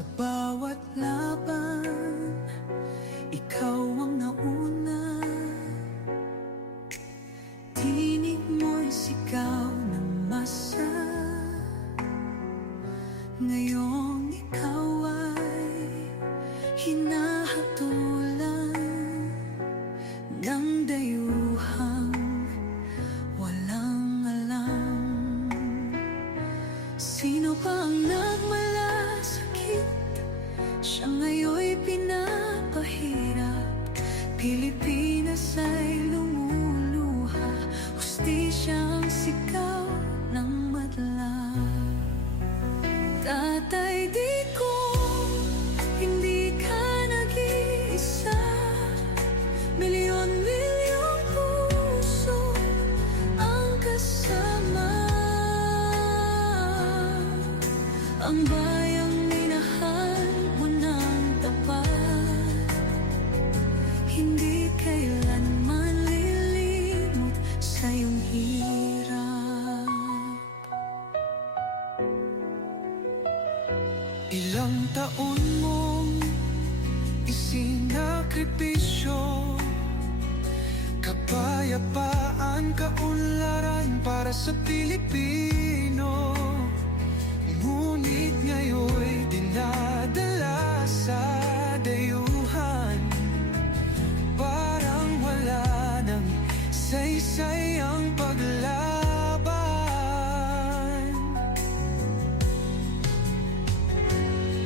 Sa bawat laban, ikaw ang nauna. Tinig mo'y sigaw ng masa. Ngayong ikaw ay hinahatulan ng dayuhang walang alam. Sino pa ang nagmalasakit? Siya ngayon'y pinapahirap. Pilipinas ay lumuluha. Hustisya ang sigaw ng madla. Tatay, di ko hindi ka nag-iisa. Milyon-milyong puso ang kasama. Ang bayang minahal mo ng tapat, hindi kailanman lilimot sa iyong hirap. Ilang taon mong isinakripisyo, kapayapaan, kaunlaran para sa Pilipino. Ngunit ngayon'y dinadala sa dayuhan. Parang wala nang saysay ang paglaban.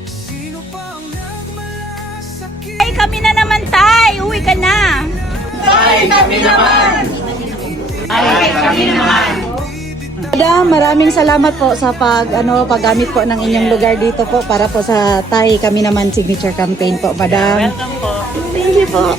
Sino pa ang nagmalasakit? Ay, kami na naman, Tay! Uwi ka na! Ay, kami naman! Ay, kami naman! Madam, maraming salamat po sa paggamit po ng inyong lugar dito po para po sa Tay Kami Naman signature campaign po, Madam. Welcome po. Thank you po.